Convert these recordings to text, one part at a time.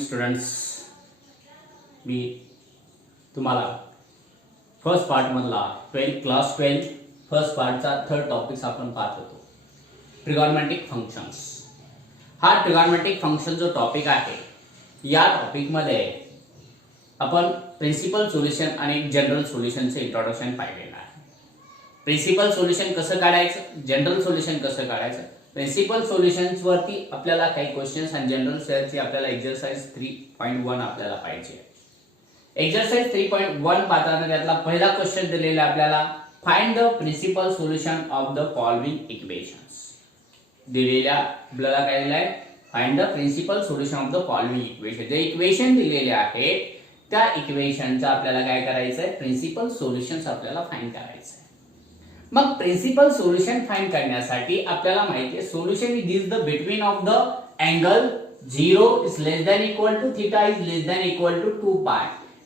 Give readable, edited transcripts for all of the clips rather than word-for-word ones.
Students. मी तुम्हाला first part मधला class 12 first पार्टचा third topic आपण पाहत होतो, ट्रिगॉनोमेट्रिक फंक्शन्स. हा ट्रिगॉनोमेट्रिक फंक्शन जो टॉपिक आहे, या टॉपिक मध्ये आपण प्रिन्सिपल सोल्युशन आणि जनरल सोल्युशनचे इंट्रोडक्शन पाहिलेलं आहे. प्रिन्सिपल सोल्युशन कसं काढायचं, जनरल सोल्युशन कसं काढायचं. प्रिन्सिपल सोल्युशन्स वरती आपल्याला काही क्वेश्चन्स आणि जनरल सोल्युशनची आपल्याला एक्सरसाइज 3.1 आपल्याला पाहिजे. एक्सरसाइज 3.1 पाहताना त्यातला पहिला क्वेश्चन दिलेला आपल्याला, find the principal solution of the following equations. दिलेल्या आपल्याला काय दिलं आहे, find the principal solution of the following equation. जे इक्वेशन दिलेले आहेत त्या इक्वेशनचा आपल्याला काय करायचं आहे, प्रिन्सिपल सोल्युशन्स आपल्याला फाइंड करायचं आहे. मग प्रिन्सिपल सोल्युशन फाइंड करण्यासाठी आपल्याला माहिती आहे, solution is the between of the angle 0 is less than equal to theta is less than equal to 2 pi.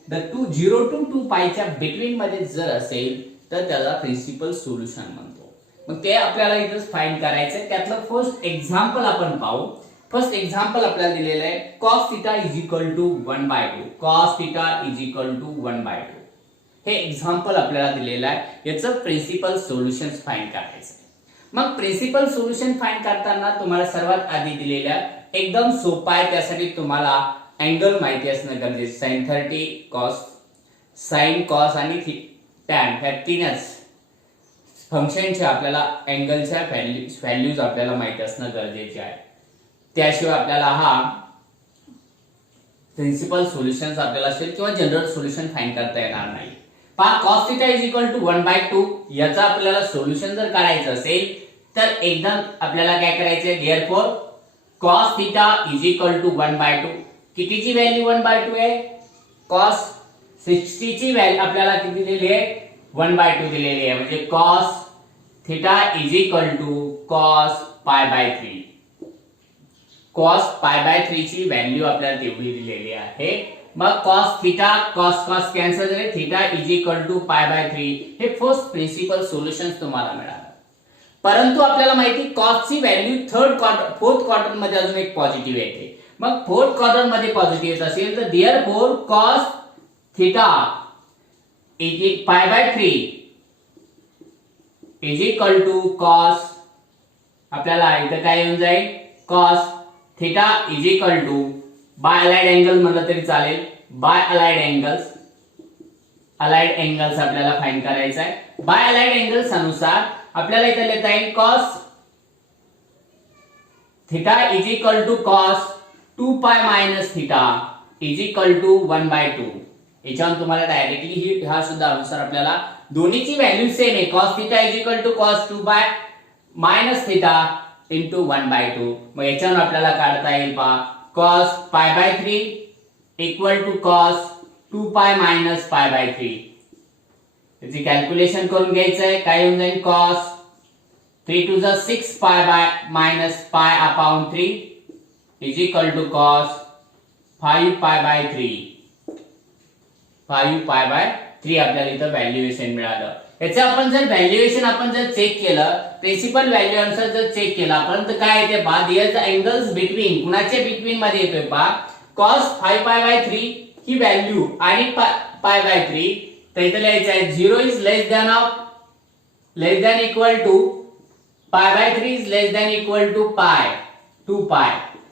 The 0 to 2 pi च्या बिटवीन मध्ये जर असेल तर त्याला प्रिन्सिपल सोल्युशन म्हणतो. मग ते आपल्याला इथे फाइंड करायचं आहे. त्यातलं फर्स्ट एक्झाम्पल आपण पाहू. फर्स्ट एक्झाम्पल आपल्याला दिलेलं आहे, cos theta is equal to 1/2. cos theta is equal to 1/2. हे एक्झाम्पल आपल्याला दिलेलं आहे. याचं प्रिन्सिपल सोल्युशन्स फाइंड करायचं. मग प्रिन्सिपल सोल्युशन फाइंड करताना तुम्हाला सर्वात आधी दिलेल्या एकदम सोपा आहे, त्यासाठी तुम्हाला अँगल माहिती असणं गरजेचं. sin 30 cos, sin cos आणि tan ह्या तीनच फंक्शनचे आपल्याला अँगलच्या व्हॅल्यूज आपल्याला माहिती असणं गरजेचे आहे. त्याशिवाय आपल्याला हा प्रिन्सिपल सोल्युशन्स आपल्याला असेल किंवा जनरल सोल्युशन फाइंड करता येणार नाही. पहा, cos theta is equal to 1/2 याचा आपल्याला सोल्युशन जर काढायचं असेल तर एकदम आपल्याला काय करायचंय, therefore cos theta is equal to 1/2. कितीची व्हॅल्यू 1/2 आहे, cos 60 ची व्हॅल्यू आपल्याला किती दिली आहे, 1/2 दिलेली आहे. म्हणजे cos theta is equal to cos pi/3. cos pi/3 ची व्हॅल्यू आपल्याला तेवढी दिलेली आहे. मग cos theta cos कॅन्सल झाले, theta is equal to pi/3. हे फर्स्ट प्रिन्सिपल सोल्युशन्स तुम्हाला मिळालं. परंतु आपल्याला माहिती cos ची व्हॅल्यू फोर्थ क्वाड्रंट मध्ये अजून एक पॉझिटिव्ह येते. मग फोर्थ क्वाड्रंट मध्ये पॉझिटिव्ह येत असेल तर therefore cos theta pi/3 is equal to cos, आपल्याला इथं काय येऊन जाईल, cos theta is equal to bye allied angle म्हणलं तरी चालेल, by allied angles. Allied angles आपल्याला फाइंड करायचा आहे. बाय अलाइड एंगल्स अनुसार आपल्याला इथे लिहिता येईल cos theta is equal to cos 2 pi minus theta is equal to 1/2. याच्यावर तुम्हाला डायरेक्टली हा सुद्धा अनुसार आपल्याला दोन्हीची व्हॅल्यू सेम आहे. cos theta is equal to cos 2 pi minus theta into 1/2. मग याच्यावर आपल्याला काढता येईल, पहा, cos pi/3 equal to cos 2 pi minus pi/3. याची कॅल्क्युलेशन करून घ्यायचं आहे. काय होऊन जाईल, cos 3 to the 6 pi minus pi upon 3 is equal to cos 5 pi/3. 5 pi/3 आपल्याला इथं व्हॅल्युएशन मिळालं. याचं आपण जर व्हॅल्युएशन आपण जर चेक केलं, प्रिन्सिपल व्हॅल्यू अनुसार जर चेक केला आपण तर काय येते, पहा, दिअर अँगल्स बिटवीन, कुणाच्या बिटवीन मध्ये येतोय, पहा, cos 5 pi/3 ही व्हॅल्यू आणि pi/3 तर इथे लिहायचं आहे 0 is less than equal to pi/3 is less than equal to 2 pi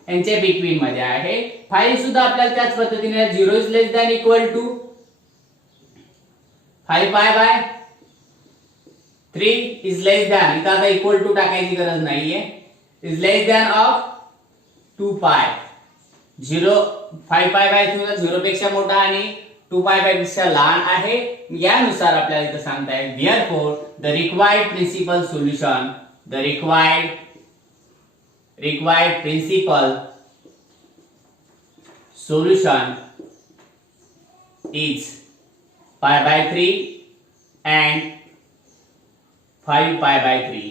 यांच्या बिटवीन मध्ये आहे. 5 सुद्धा आपल्याला त्याच पद्धतीने 0 is less than equal to 5 pi/3 is less than, इथं आता इक्वल टू टाकायची गरज नाहीये, is less than of 2 pi. 5 pi/3 0 पेक्षा मोठा आणि 2 pi पेक्षा लहान आहे. यानुसार आपल्याला इथं सांगता येईल, therefore the required principal solution, the required principal solution is pi/3 and 5 pi/3.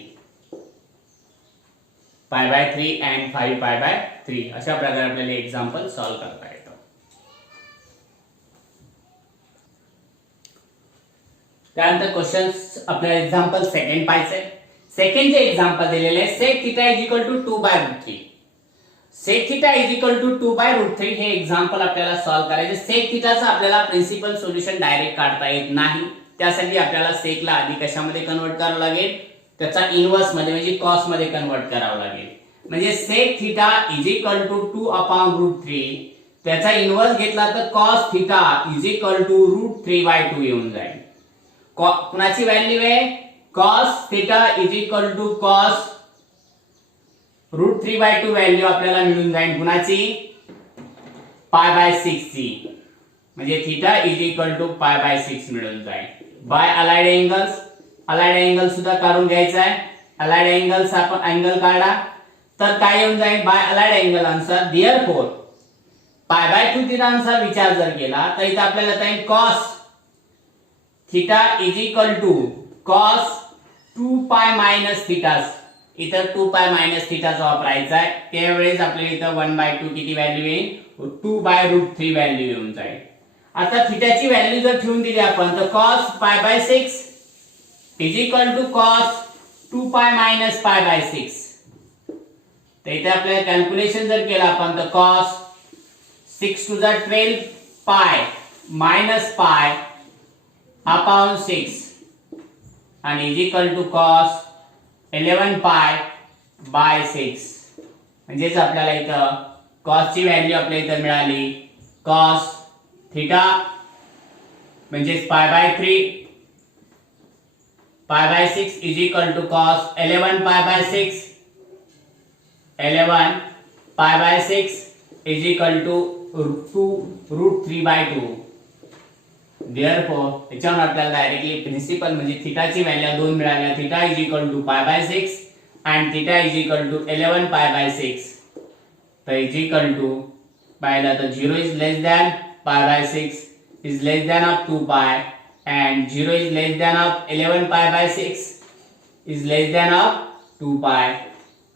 pi/3 and 5 pi/3 अशा प्रकारे आपल्याला एक्झाम्पल सॉल्व्ह करता येतं. त्यानंतर क्वेश्चन्स आपल्याला एक्झाम्पल सेकंड पाहायचंय. सेकंड जे एक्झाम्पल दिलेले आहे, sec theta is equal to 2/3. Sec theta is equal to 2/√3 हे एक्झाम्पल आपल्याला सॉल्व्ह करायचे. सेक थिटाचं आपल्याला प्रिन्सिपल सोल्युशन डायरेक्ट काढता येत नाही. त्यासाठी आपल्याला सेकला आधी कशामध्ये कन्वर्ट करावं लागेल, त्याचा इनव्हर्स मध्ये म्हणजे कॉस मध्ये कन्वर्ट करावं लागेल. म्हणजे sec theta is equal to 2/√3, त्याचा इनव्हर्स घेतला तर cos theta is equal to √3/2 येऊन जाईल. कुणाची व्हॅल्यू आहे, cos theta is equal to cos √3/2 value आपल्याला मिळून जाईल. कुणाची, π/6 ची, म्हणजे थिटा इज इक्वल टू π/6 मिळून जाईल. By allied angles, allied angle सुद्धा काढून घ्यायचा आहे. अलाइड एंगल्स आपण एंगल काढा तर काय येऊन जाईल, by allied angle answer. Therefore π/2 थिटाचा विचार जर केला तर इथे आपल्याला येईल cos theta is equal to cos 2π - theta. इथं 2π - थिटाचा वापरायचा आहे. त्यावेळेस आपल्याला इथं 1/2 किती व्हॅल्यू येईल, 2/√3 व्हॅल्यू येऊन जाईल. आता थिटाची व्हॅल्यू जर ठेवून दिली आपण तर cos π/6 is equal to cos 2π - π/6. तर इथे आपल्याला कॅल्क्युलेशन जर केलं आपण तर cos 6 to the 12 pi minus pi upon 6 and is equal to cos 11 pi by 6. म्हणजेच आपल्याला इथं cos ची व्हॅल्यू आपल्याला इथं मिळाली cos थीटा म्हणजेच π/3 π/6 is equal to cos 11 pi/6. 11 pi/6 is equal to 2√3/2. Therefore याच्यावर आपल्याला डायरेक्टली प्रिन्सिपल म्हणजे थीटाची व्हॅल्यू दोन मिळाल्या. Theta is equal to π/6 and theta is equal to 11 pi/6. तर इज इक्वल टू पाहिला तर 0 is less than π/6 is less than of 2 pi and 0 is less than of 11 pi/6 is less than of 2 pi.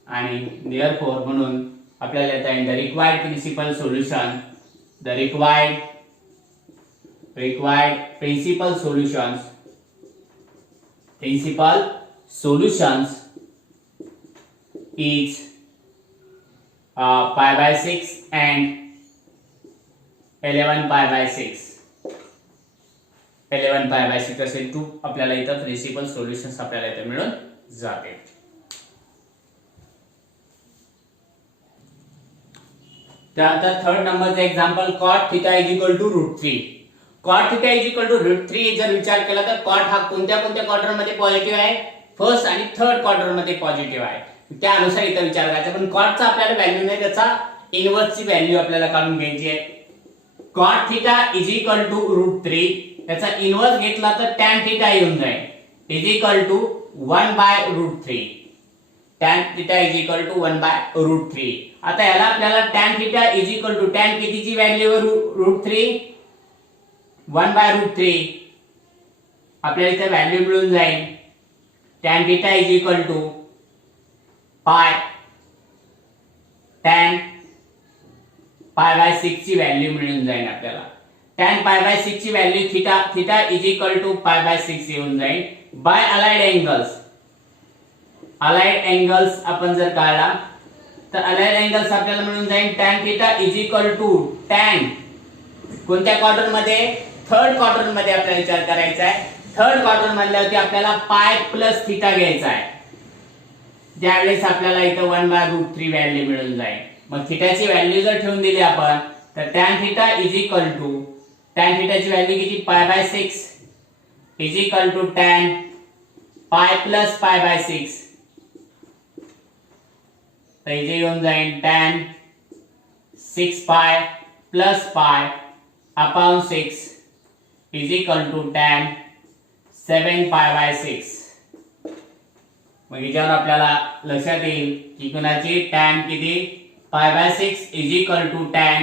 आणि therefore म्हणून आपल्याला येता येईल the required principal solution, the required principal solutions is π/6 and 11 pi/6. 11 pi/6 असे to आपल्याला इथं principal solutions आपल्याला इथं मिळून जाते. त्यानंतर थर्ड नंबरचं एक्झाम्पल cot θ = √3. cot θ = √3 जर विचार केला तर cot हा कोणत्या कोणत्या क्वार्टर मध्ये पॉझिटिव्ह आहे, फर्स्ट आणि थर्ड क्वार्टर मध्ये पॉझिटिव्ह आहे. त्यानुसार इथं विचार करायचा. पण cot चा आपल्याला व्हॅल्यू नाही, त्याचा इनव्हर्स ची व्हॅल्यू आपल्याला काढून घ्यायची आहे. cot θ = √3, त्याचा इनव्हर्स घेतला तर tan θ येऊन जाईल = 1/√3. tan θ = 1/√3. आता याला आपल्याला tan θ = tan कितीची व्हॅल्यू √3 1/√3 आपल्याला इथे व्हॅल्यू मिळून जाईल. tan θ = पाय tan π/6 ची व्हॅल्यू मिळून जाईल आपल्याला. tan π/6 ची व्हॅल्यू θ = π/6 येऊन जाईल. बाय अलाइड एंगल्स आपण जर काढला तर अलाइड एंगल्स आपल्याला मिळून जाईल tan θ = tan कोणत्या क्वार्टर मध्ये, थर्ड क्वार्टर मध्ये आपल्याला विचार करायचा आहे. थर्ड क्वार्टर मधल्यावरती आपल्याला पाय प्लस θ घ्यायचा आहे. ज्यावेळेस आपल्याला इथं 1/√3 व्हॅल्यू मिळून जाईल. मग थीटाची व्हॅल्यू जर ठेवून दिली आपण तर tan θ tan θ ची व्हॅल्यू किती π/6 tan pi plus π/6. तर इथे येऊन जाईल tan 6 pi plus pi upon 6 tan 7 pi/6. मग याच्यावर आपल्याला लक्षात येईल की कुणाची tan किती π/6 tan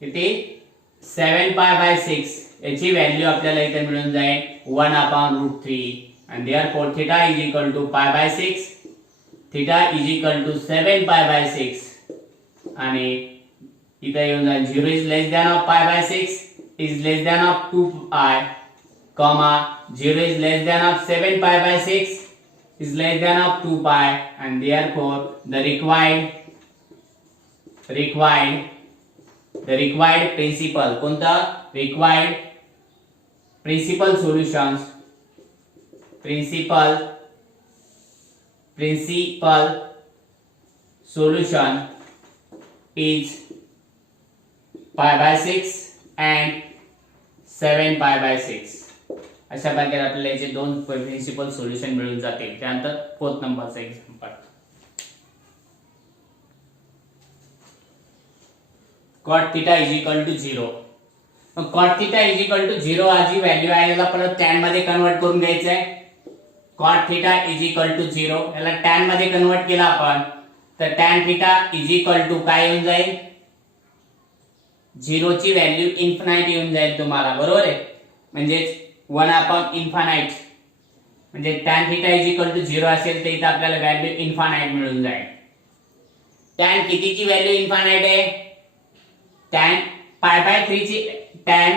किती 7 pi/6 याची व्हॅल्यू आपल्याला इथे मिळून जाईल 1/√3 and therefore theta π/6 theta 7 pi/6 आणि इथे येऊन जाईल 0 is less than of pi/6 is less than of 2 pi comma 0 is less than of 7 pi/6 is less than of 2 pi and therefore the required required principal, कोणता? Required principal solution is π/6 and 7π/6. अशा प्रकारे आपल्याला याचे दोन principal solution मिळून जातील. त्यानंतर 4th नंबरचा एक्झाम्पल, cot θ = 0. मग cot θ = 0 आजी व्हॅल्यू आहे, याला परत tan मध्ये कन्वर्ट करून घ्यायचं आहे. cot θ = 0 याला tan मध्ये कन्वर्ट केला आपण, तर tan θ = काय येऊन जाईल? 0 ची व्हॅल्यू इन्फिनाइट येऊन जाईल तुम्हाला, बरोबर आहे. म्हणजे 1/∞, म्हणजे tan θ = 0 असेल तर इथे आपल्याला व्हॅल्यू इन्फिनाइट मिळून जाईल. tan कितीची व्हॅल्यू इन्फिनाइट आहे? tan π/3 ची tan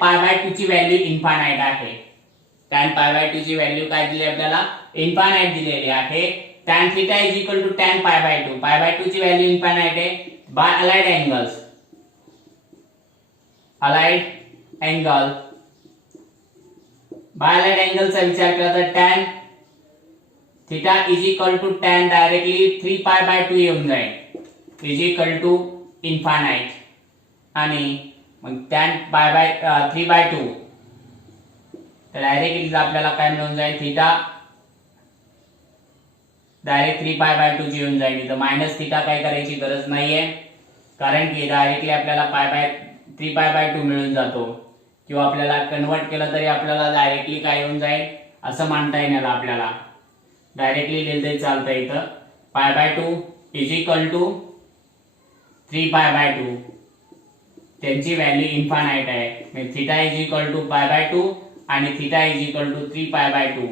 π/2 ची व्हॅल्यू इन्फिनाइट आहे. tan π/2 ची व्हॅल्यू काय दिली आपल्याला? इन्फिनाइट दिलेली आहे. tan θ = tan π/2, π/2 ची व्हॅल्यू इन्फिनाइट आहे. बाय अलाइड अँगलचा विचार केला तर tan θ = tan डायरेक्टली 3π/2 येऊन जाईल इन्फिनाइट, आणि मग tan 3/2 तर डायरेक्टली आपल्याला काय मिळून जाईल? θ डायरेक्ट 3π/2 ची येऊन जाईल. इथं मायनस θ काय करायची गरज नाहीये, कारण की डायरेक्टली आपल्याला 3π/2 मिळून जातो. किंवा आपल्याला कन्वर्ट केलं तरी आपल्याला डायरेक्टली काय येऊन जाईल असं मानता येणार. आपल्याला डायरेक्टली लिहिलं तरी चालतं. इथं π/2 = 3π/2, त्यांची व्हॅल्यू इन्फिनाइट आहे. म्हणजे θ = π/2 आणि θ = 3π/2.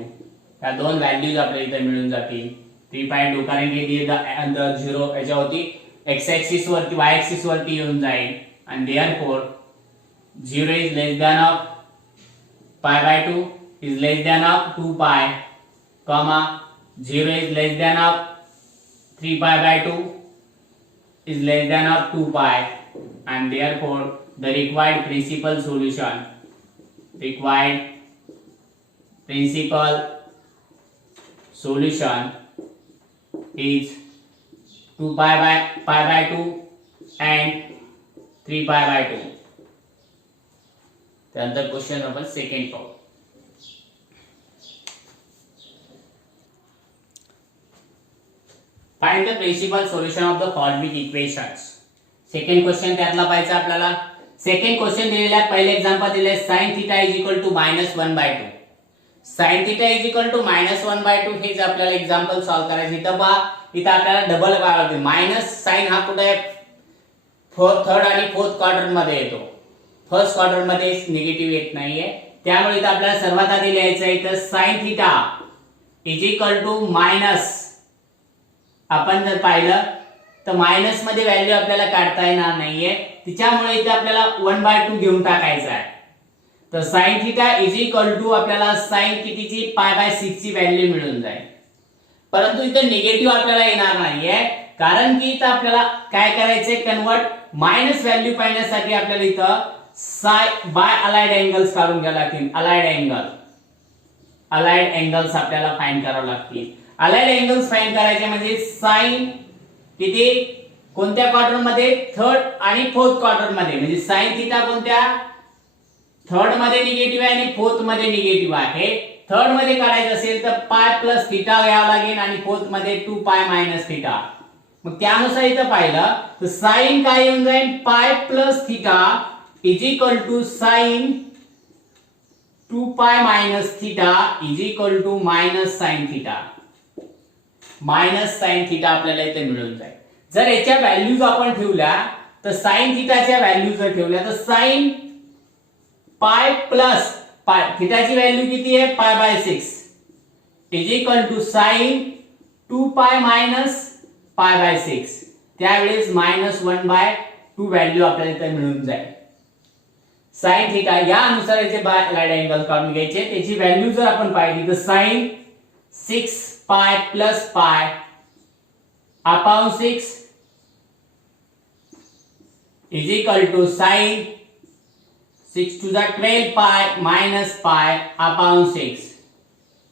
या दोन व्हॅल्यूज आपल्याला इथे मिळून जातील. 3/2 कारण की 0 याच्यावरती x ऍक्सिस वरती y ऍक्सिस वरती येऊन जाईल, आणि therefore 0 is less than of π/2 is less than of 2π, 0 is less than of 3π/2 is less than of 2π, and therefore the required principal solution is 2π/2 and 3π/2. त्यानंतर क्वेश्चन नंबर 2 पाहू. Find the principal solution of the following equations. Second question त्यातला पाहायचा आपल्याला. Second question दिलेला आहे, पहिले example दिले sin θ = -1/2. sin θ = -1/2 हेच आपल्याला एक्झाम्पल सॉल्व करायचं. इथं पहा, इथं आपल्याला डबल काय होते, मायनस साइन हा कुठे थर्ड आणि फोर्थ क्वार्टर मध्ये येतो. फर्स्ट क्वार्टर मध्ये निगेटिव्ह येत नाहीये, त्यामुळे इथं आपल्याला सर्वात आधी लिहायचं आहे इथं sin θ मायनस. आपण जर पाहिलं तर मायनस मध्ये व्हॅल्यू आपल्याला काढता येणार नाहीये, त्याच्यामुळे इथे आपल्याला 1/2 घेऊन टाकायचं आहे. तर sin θ आपल्याला sin कितीची π/6 ची व्हॅल्यू मिळून जाईल. परंतु इथे निगेटिव्ह आपल्याला येणार नाहीये, कारण की इथं आपल्याला काय करायचंय, कन्वर्ट मायनस व्हॅल्यू पाहण्यासाठी आपल्याला इथं बाय अलाइड अँगल्स काढून घ्यावे लागतील. अलाइड अँगल्स आपल्याला फाइंड करावे लागतील. अलाइड अँगल्स फाइंड करायचे म्हणजे sin किती कोणत्या क्वार्टर मध्ये, थर्ड आणि फोर्थ क्वार्टर मध्ये. म्हणजे sin θ कोणत्या थर्ड मध्ये निगेटिव्ह आहे आणि फोर्थ मध्ये निगेटिव्ह आहे. थर्ड मध्ये काढायचं असेल तर π + θ घ्यावं लागेल, आणि फोर्थ मध्ये 2π - θ. मग त्यानुसार इथं पाहिलं तर sin काय येऊन जाईल, π + θ = sin 2π - θ -sin θ. -sin θ आपल्याला इथे मिळून जाईल. जर याच्या व्हॅल्यूज आपण ठेवल्या तर sin θ च्या व्हॅल्यूज जर ठेवल्या तर sin π + π थीटाची व्हॅल्यू किती आहे, π/6 sin 2π - π/6. त्यावेळेस -1/2 व्हॅल्यू आपल्याला इथे मिळून जाईल. sin θ या अनुसार याचे बाय अलाइड अँगल काढून घ्यायचे. त्याची व्हॅल्यू जर आपण पाहिली तर sin 6π + π upon 6 is equal to sine 6 to the 12 पाय मायनस पाय अपॉन 6.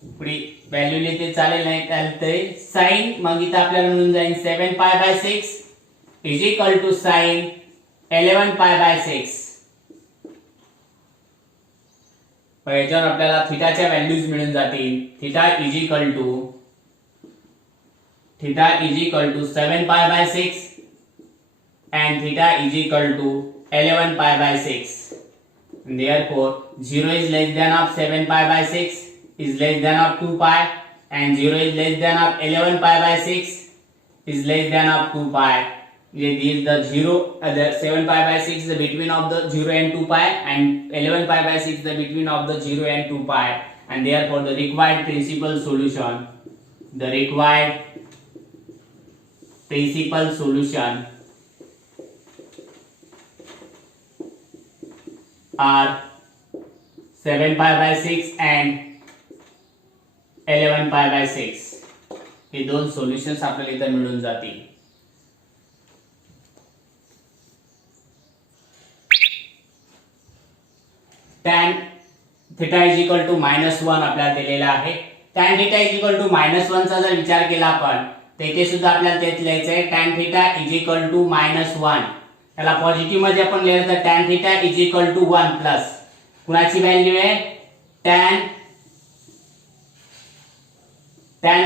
पुढे व्हॅल्यू लिहिते चालेल नाही चालतंय. साइन मग इथं आपल्याला मिळून जाईल 7 pi by 6 is equal to sine 11 pi by 6. याच्यावर आपल्याला थिटाच्या व्हॅल्यूज मिळून जातील. Theta is equal to 7 pi by 6 and theta is equal to 11 pi by 6. And therefore 0 is less than of 7 pi by 6 is less than of 2 pi and 0 is less than of 11 pi by 6 is less than of 2 pi. This is the 0 the 7 pi by 6 is the between of the 0 and 2 pi and 11 pi by 6 is the between of the 0 and 2 pi, and therefore the required principal solution are 7 pi by 6 and 11 pi by 6. हे दोन solutions आपल्याला इथे मिळून जातील. tan theta is equal to -1 आपल्याला दिलेला आहे. tan theta is equal to -1 चा जर विचार केला आपण तर इथे सुद्धा आपल्याला तेच लिहायचं आहे. tan theta is equal to -1. याला पॉझिटिव्ह मध्ये आपण लिहिलं तर tan theta is equal to 1 plus कुणाची व्हॅल्यू आहे tan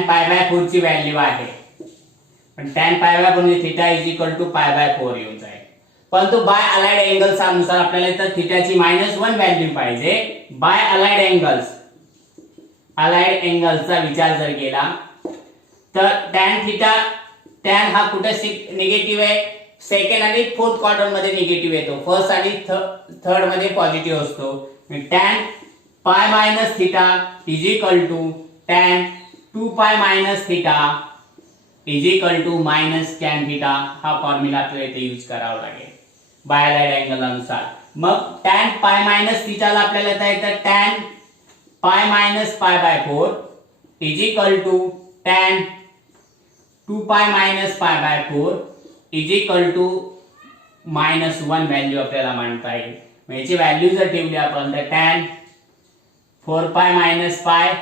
पाय बाय 4 ची व्हॅल्यू आहे. पण tan पाय बाय 4 म्हणजे theta is equal to pi by 4 येऊन जाईल. परंतु बाय अलाइड एंगल्स अनुसार आपल्याला इथं थीटाची -1 व्हॅल्यू पाहिजे. बाय अलाइड एंगल्सचा विचार जर केला तर tan हा कुठे निगेटिव्ह आहे सेकंड आणि फोर्थ क्वार्टर मध्ये निगेटिव्ह येतो. फर्स्ट आणि थर्ड मध्ये पॉझिटिव्ह असतो. tan pi minus theta is equal to tan 2 pi minus theta is equal to minus tan theta. हा फॉर्म्युला आपल्याला इथे यूज करावा लागेल बाय अलाइड अँगल अनुसार. मग tan पाय मायनस थीटाला आपल्याला येतं tan pi minus pi by 4 is equal to tan 2 pi minus pi by 4 is equal to -1 value आपल्याला मांडता येईल. याची व्हॅल्यू जर ठेवली आपण तर tan 4 pi minus pi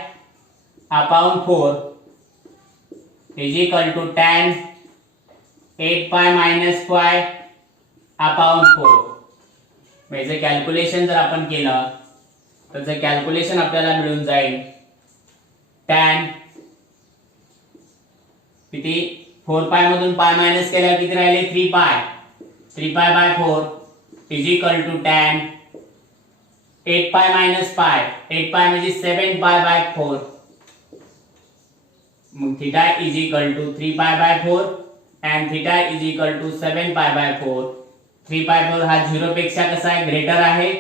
upon 4 is equal to tan 8 पाय मायनस पाय अपॉन 4. याचं कॅल्क्युलेशन जर आपण केलं तर त्याचं कॅल्क्युलेशन आपल्याला मिळून जाईल tan किती 4 पाय मधून पाय मायनस केल्यावर किती राहिले 3 pi by 4 is equal to tan 8 पाय मायनस पाय 8 पाय म्हणजे 7 पाय बाय 4. मग theta is equal to 3 pi by 4 and theta is equal to 7 pi by 4. 3 पाय 4 हा 0 पेक्षा कसा आहे ग्रेटर आहे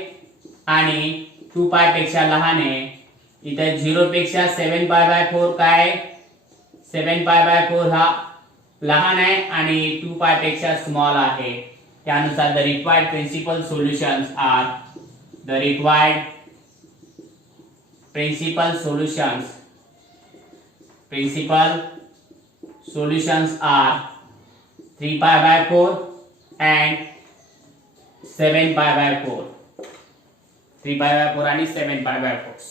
आणि 2 पाय पेक्षा लहान आहे. इथे 0 पेक्षा 7 पाय बाय 4 काय 7 पाय बाय 4 हा लहान आहे आणि 2 पाय पेक्षा स्मॉल आहे. त्यानुसार the required principal solutions are 3 pi by 4 and 7 pi by 4. 3 pi by 4 आणि 7 pi by 4.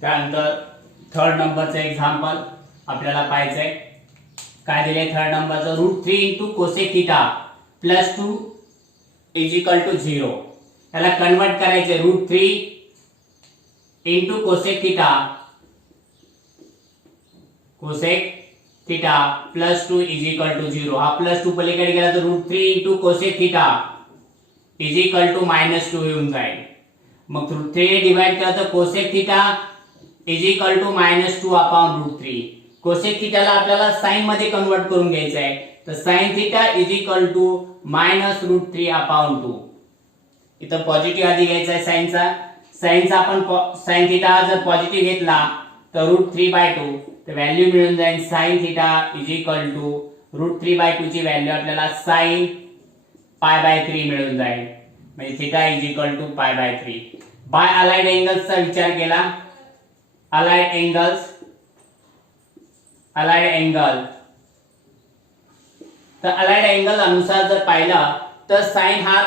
त्यानंतर थर्ड नंबरचं एक्झाम्पल आपल्याला पाहायचंय. काय दिले थर्ड नंबरचं √3 into cosec theta plus 2 is equal to 0. याला कन्वर्ट करायचे √3 into cosec theta plus 2 is equal to 0. हा प्लस 2 पलीकडे गेला तर √3 into cosec theta is equal to -2 येऊन जाईल. मग 3 डिवाइड केला तर cosec theta is equal to -2 upon √3. Cosec थीटाला आपल्याला साइन मध्ये कन्वर्ट करून घ्यायचं आहे तर sine theta is equal to -√3 upon 2. इथं पॉझिटिव्ह आधी घ्यायचा आहे साइनचा आपण साइन थीटा जर पॉझिटिव्ह घेतला तर √3/2 तर व्हॅल्यू मिळून जाईल sine theta is equal to √3/2 ची व्हॅल्यू आपल्याला sin π/3 मिळून जाईल. म्हणजे theta is equal to π/3. By allied एंगल्सचा विचार केला अलाइड एंगल तर अलाइड एंगल अनुसार जर पाहिला तर साइन हा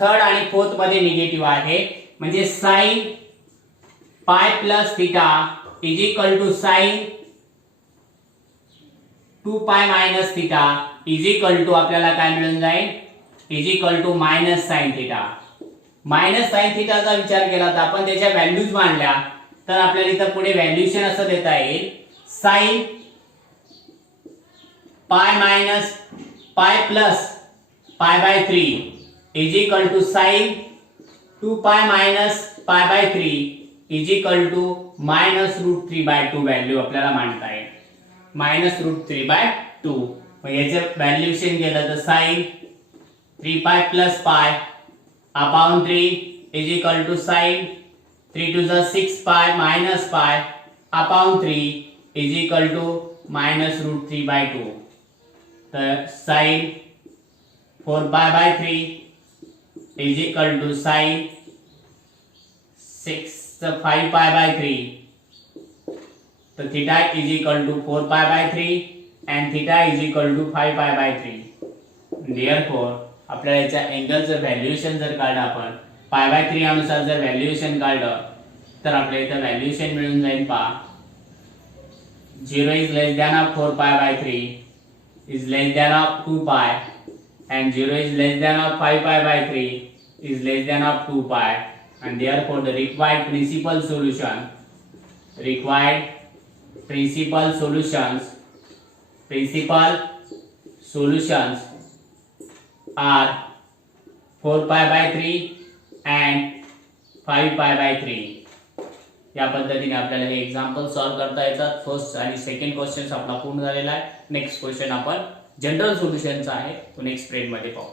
थर्ड आणि फोर्थ मध्ये निगेटिव्ह आहे, म्हणजे sine pi plus theta is equal to sine 2 pi minus theta is equal to आपल्याला काय मिळून जाईल, is equal to minus sine theta. Minus sine थिटाचा विचार केला तर आपण त्याच्या व्हॅल्यूज मांडल्या तर आपल्याला इथं पुढे व्हॅल्युएशन असं देता येईल, साइन पाय minus pi plus pi by 3 is equal to sine 2 pi minus pi by 3 is equal to minus root 3/2 value आपल्याला मांडता येईल, मायनस रूट 3/2. मग याचे व्हॅल्युएशन केलं तर sign 3 pi plus pi upon 3 is equal to sine 3 to the 6 pi minus pi upon 3 is equal to minus root 3/2. तर sine 4 pi by 3 is equal to sine 5 pi by 3. तर theta is equal to 4 pi by 3 and theta is equal to 5 pi by 3. Therefore आपल्याला याच्या अँगलचं valuation जर काढलं आपण पाय by 3 अनुसार जर व्हॅल्युएशन काढलं तर आपल्याला इथं व्हॅल्युएशन मिळून जाईल. पहा 0 is less than of 4 pi by 3 is less than of 2 पाय and 0 is less than of 5 pi by 3 is less than of 2 pi, and therefore the required principal solutions are 4 pi by 3 and 5 pi by 3. या पद्धतीने आपल्याला हे example solve करता येतात. First आणि second question आपला पूर्ण झालेला आहे. नेक्स्ट क्वेश्चन आपण जनरल सोल्युशनचा आहे, तो नेक्स्ट स्प्रेड मध्ये पाहू.